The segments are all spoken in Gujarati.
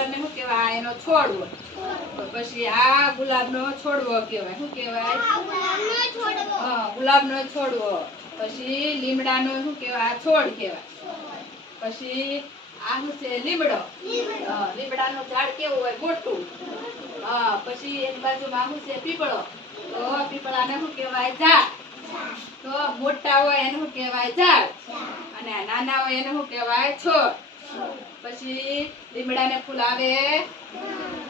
ડોલર ને શું કહેવાય? એનો છોડ હોય પછી આ ગુલાબનો છોડવો કહેવાય. શું કહેવાય? હા ગુલાબનો છોડવો. પછી લીમડાનો શું કહેવાય? છોડ કહેવાય. પછી આ શું છે? લીમડો. લીમડાનું ઝાડ કેવું હોય? મોટું. હા પછી એની બાજુમાં શું છે? પીપળો. તો પીપળાને શું કહેવાય? ઝાડ. તો મોટા હોય એને શું કહેવાય? ઝાડ. અને નાના હોય એને શું કહેવાય? છોડ. પછી લીમડાને ફૂલ આવે.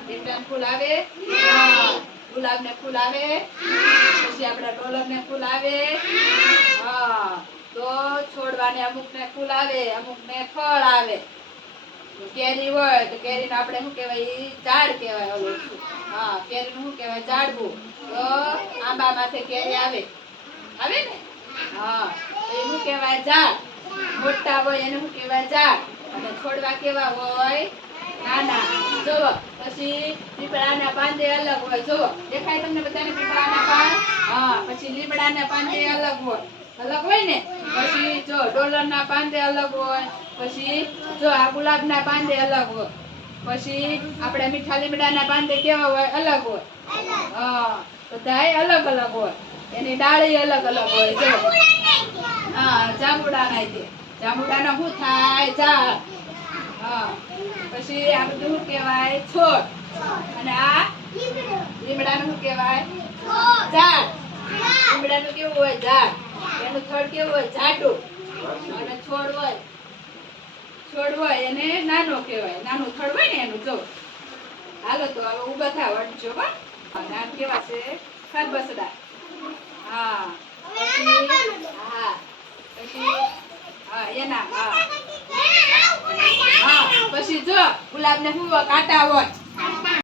લીમડાને ફૂલ આવે. ગુલાબ ગુલાબને ફૂલ આવે. પછી આપણા ડોલરને ફૂલ આવે. હા. તો છોડવાને અમુકને ફૂલ આવે અમુકને ફળ આવે. કેરી હોય તો કેરીને આપણે શું કહેવાય? ઝાડ કહેવાય ઓલું હા કેરીનું શું કહેવાય? ઝાડવું. તો આંબા માથે કેરી આવે. આવે ને? હા. એનું કહેવાય ઝાડ. મોટા હોય એને શું કહેવાય? ઝાડ. છોડવા કેવા હોય? નાના. જોવો પછી પીપળાના પાંદે અલગ હોય. જોવો દેખાય તમને બધાને? પીપળાના પાન હા, પછી લીમડાના પાંદે અલગ હોય. અલગ હોય ને? પછી જો, ડોલરના તે અલગ હોય. પછી જો, આ ગુલાબના તે અલગ હોય. પછી આપણે મીઠા લીમડાના પાંદે કેવા હોય? અલગ હોય. હા, બધાય અલગ અલગ હોય. એની ડાળી અલગ અલગ હોય. જો હા, જાંબુડાના તે જાંબુડાના શું થાય? હા પછી આ શું કહેવાય? છોડ. અને આ લીમડાનું શું કહેવાય? ઝાડ. લીમડાનું કેવું હોય? ઝાડ. એનું થડ કેવું હોય? જાડું અને છોડ હોય. છોડ હોય એને નાનો કહેવાય. નાનું થડ હોય ને એનું, જો. હાલો તો હવે ઊભા થા અટજો હા. નામ કેવા છે? ખરબસડા હા. પછી હા. પછી, હા, એના, હા. જો ગુલાબને હોય? કાંટા હોય